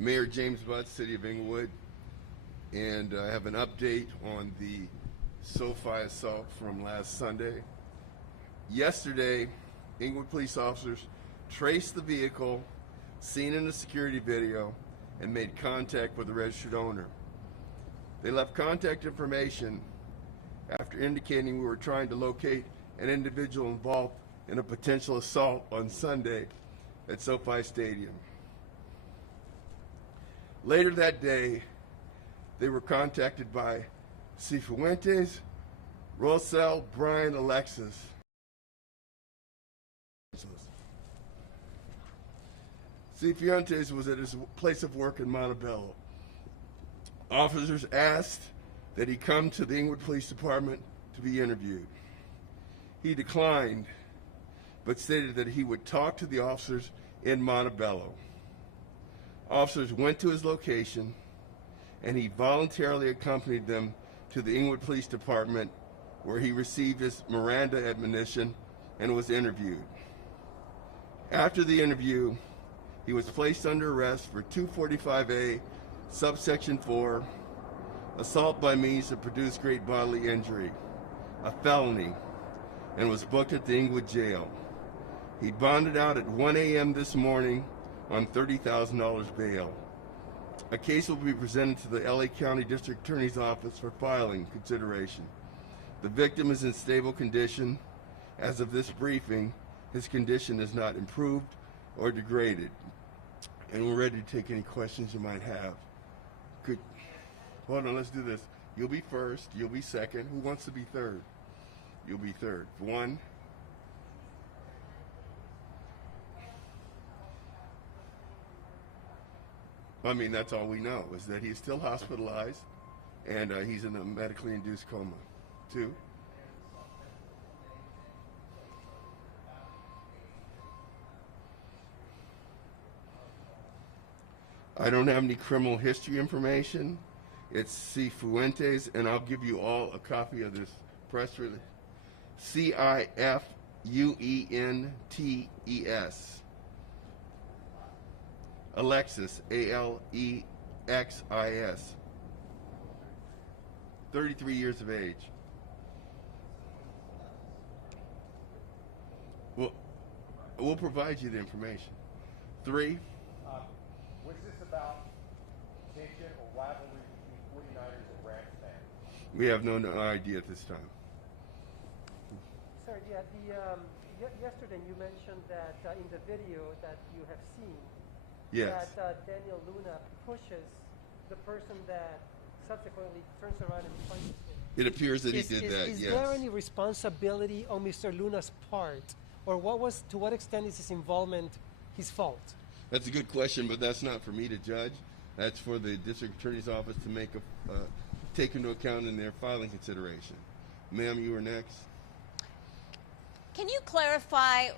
Mayor James Budd, City of Inglewood, and I have an update on the SoFi assault from last Sunday. Yesterday, Inglewood police officers traced the vehicle seen in the security video and made contact with the registered owner. They left contact information after indicating we were trying to locate an individual involved in a potential assault on Sunday at SoFi Stadium. Later that day, they were contacted by Cifuentes, Rosell, Bryan Alexis. Cifuentes was at his place of work in Montebello. Officers asked that he come to the Inglewood Police Department to be interviewed. He declined, but stated that he would talk to the officers in Montebello. Officers went to his location, and he voluntarily accompanied them to the Inglewood Police Department, where he received his Miranda admonition and was interviewed. After the interview, he was placed under arrest for 245A, subsection 4, assault by means to produce great bodily injury, a felony, and was booked at the Inglewood jail. He bonded out at 1 a.m. this morning on $30,000 bail. A case will be presented to the LA County District Attorney's Office for filing consideration. The victim is in stable condition. As of this briefing, his condition is not improved or degraded. And we're ready to take any questions you might have. Hold on, let's do this. You'll be first, you'll be second. Who wants to be third? You'll be third. One. I mean, that's all we know, is that he's still hospitalized and he's in a medically induced coma. Two. I don't have any criminal history information. It's Cifuentes, and I'll give you all a copy of this press release. Cifuentes. Alexis, Alexis. 33 years of age. We'll provide you the information. Three. Was this about tension or rivalry between 49ers and Rams fans? We have no idea at this time. Sir, yesterday you mentioned that in the video that you have seen, yes, that Daniel Luna pushes the person that subsequently turns around and punches him. It appears that he did that, yes. Is yes. there any responsibility on Mr. Luna's part? Or to what extent is his involvement his fault? That's a good question, but that's not for me to judge. That's for the district attorney's office to make take into account in their filing consideration. Ma'am, you were next. Can you clarify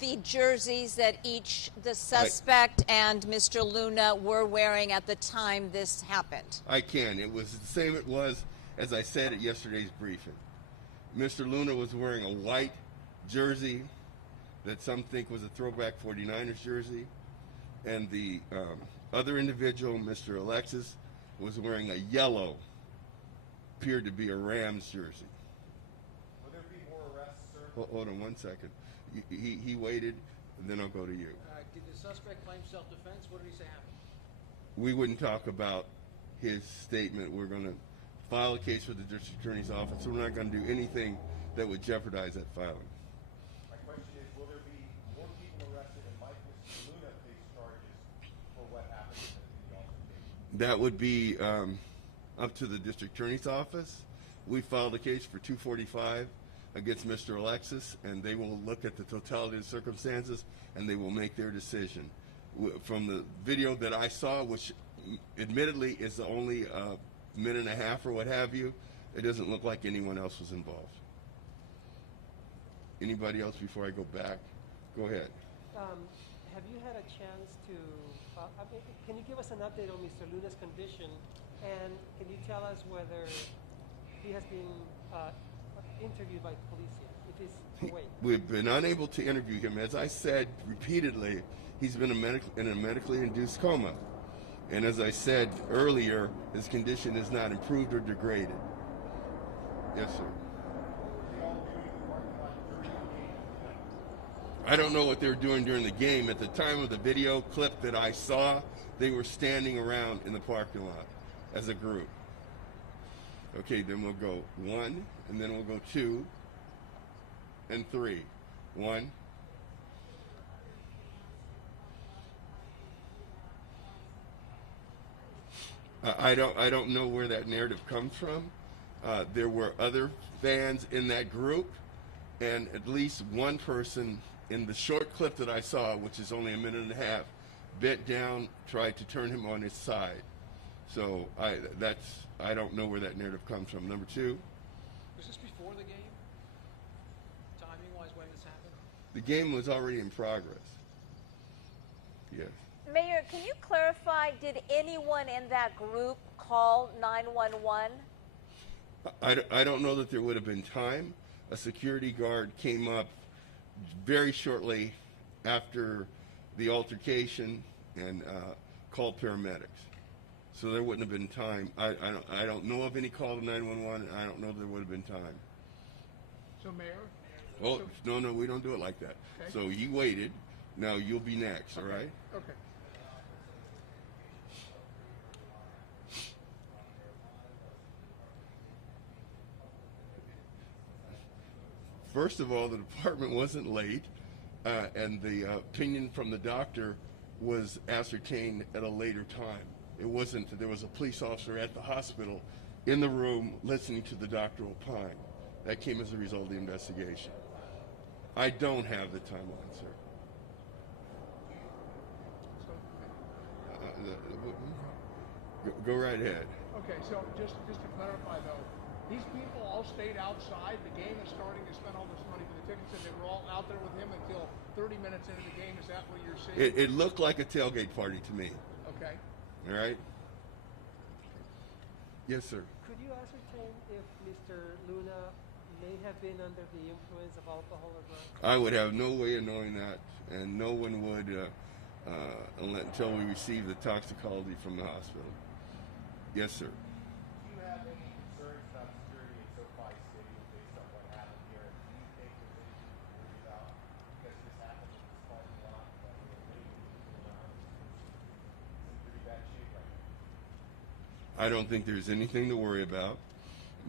the jerseys that the suspect and Mr. Luna were wearing at the time this happened? I can. It was the same it was as I said at yesterday's briefing. Mr. Luna was wearing a white jersey that some think was a throwback 49ers jersey, and the other individual, Mr. Alexis, was wearing a yellow, appeared to be a Rams jersey. Will there be more arrests, sir? Hold on one second. He waited, and then I'll go to you. Did the suspect claim self-defense? What did he say happened? We wouldn't talk about his statement. We're going to file a case with the district attorney's office. We're not going to do anything that would jeopardize that filing. My question is, will there be more people arrested and might Mr. Luna face charges for what happened in the altercation? That would be up to the district attorney's office. We filed a case for 245 against Mr. Alexis, and they will look at the totality of the circumstances, and they will make their decision. From the video that I saw, which admittedly is only a minute and a half or what have you, it doesn't look like anyone else was involved. Anybody else before I go back? Go ahead. Have you had a chance to, can you give us an update on Mr. Luna's condition, and can you tell us whether he has been interviewed by police yet? if he's awake? We've been unable to interview him. As I said repeatedly, he's been in a medically induced coma. And as I said earlier, his condition is not improved or degraded. Yes, sir. I don't know what they were doing during the game. At the time of the video clip that I saw, they were standing around in the parking lot as a group. Okay, then we'll go 1, and then we'll go 2, and 3. 1. I don't know where that narrative comes from. There were other fans in that group, and at least one person in the short clip that I saw, which is only a minute and a half, bent down, tried to turn him on his side. So I don't know where that narrative comes from. Number 2. Was this before the game? Timing-wise, when this happened? The game was already in progress. Yes. Mayor, can you clarify, did anyone in that group call 911? I don't know that there would have been time. A security guard came up very shortly after the altercation and called paramedics. So there wouldn't have been time. I don't know of any call to 911. I don't know if there would have been time. So, Mayor? Oh, no, we don't do it like that. Okay. So you waited. Now you'll be next, all right? Okay. First of all, the department wasn't late, and the opinion from the doctor was ascertained at a later time. It wasn't that there was a police officer at the hospital in the room listening to the doctor opine. That came as a result of the investigation. I don't have the timeline, sir. Go right ahead. Okay, so just to clarify though, these people all stayed outside. The game is starting. They spent all this money for the tickets, and they were all out there with him until 30 minutes into the game. Is that what you're saying? It looked like a tailgate party to me. Okay. All right? Yes, sir. Could you ascertain if Mr. Luna may have been under the influence of alcohol or drugs? I would have no way of knowing that, and no one would until we receive the toxicology from the hospital. Yes, sir. Do you have any concerns about security at SoFi Stadium based on what happened here? And do you think there's anything to worry about because this happened in this parking lot that we're waiting around? It's in pretty bad shape right now. I don't think there's anything to worry about.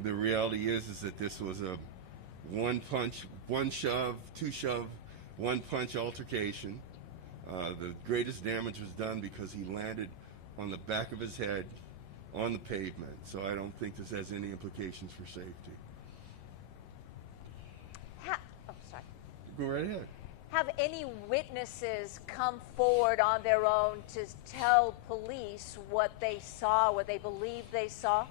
The reality is that this was a one punch, one shove, two shove, one punch altercation. The greatest damage was done because he landed on the back of his head on the pavement. So I don't think this has any implications for safety. Sorry. Go right ahead. Have any witnesses come forward on their own to tell police what they saw, what they believe they saw?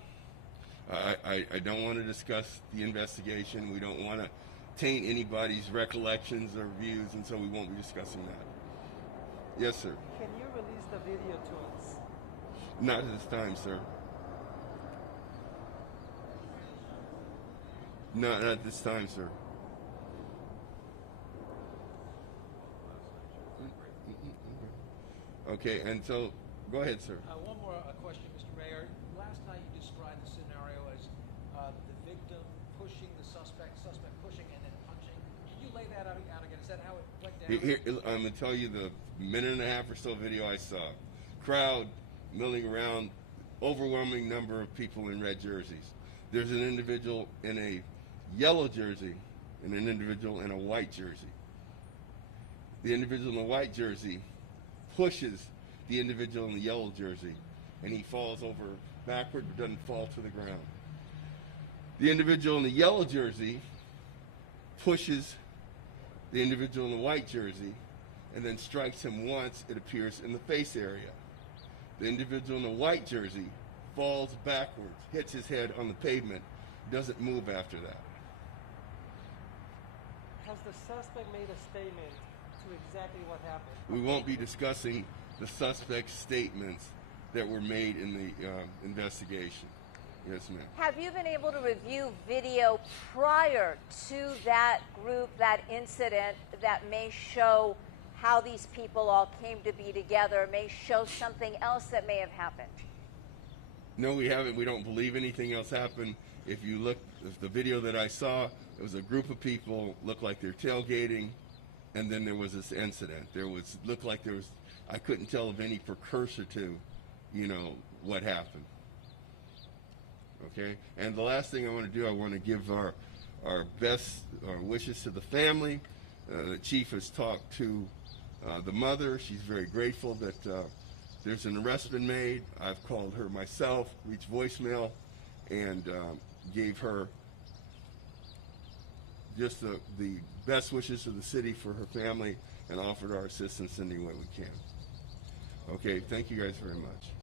I don't want to discuss the investigation. We don't want to taint anybody's recollections or views, and so we won't be discussing that. Yes, sir. Can you release the video to us? Not at this time, sir. Not at this time, sir. Okay, and so, go ahead, sir. One more question, Mr. Mayor. Last night you described the scenario as the victim pushing the suspect pushing and then punching. Can you lay that out again? Is that how it went down? Here, I'm going to tell you the minute and a half or so video I saw. Crowd milling around, overwhelming number of people in red jerseys. There's an individual in a yellow jersey and an individual in a white jersey. The individual in the white jersey pushes the individual in the yellow jersey, and he falls over backward but doesn't fall to the ground. The individual in the yellow jersey pushes the individual in the white jersey and then strikes him once, it appears, in the face area. The individual in the white jersey falls backwards, hits his head on the pavement, doesn't move after that. Has the suspect made a statement to exactly what happened? We won't be discussing the suspect's statements that were made in the investigation. Yes, ma'am. Have you been able to review video prior to that group, that incident, that may show how these people all came to be together, may show something else that may have happened? No, we haven't. We don't believe anything else happened. If you look, if the video that I saw, it was a group of people, looked like they're tailgating, and then there was this incident. Looked like there was, I couldn't tell of any precursor to, what happened. Okay? And the last thing I want to do, I want to give our best wishes to the family. The chief has talked to the mother. She's very grateful that there's an arrest been made. I've called her myself, reached voicemail, and gave her just the best wishes to the city for her family and offered our assistance any way we can. Okay, thank you guys very much.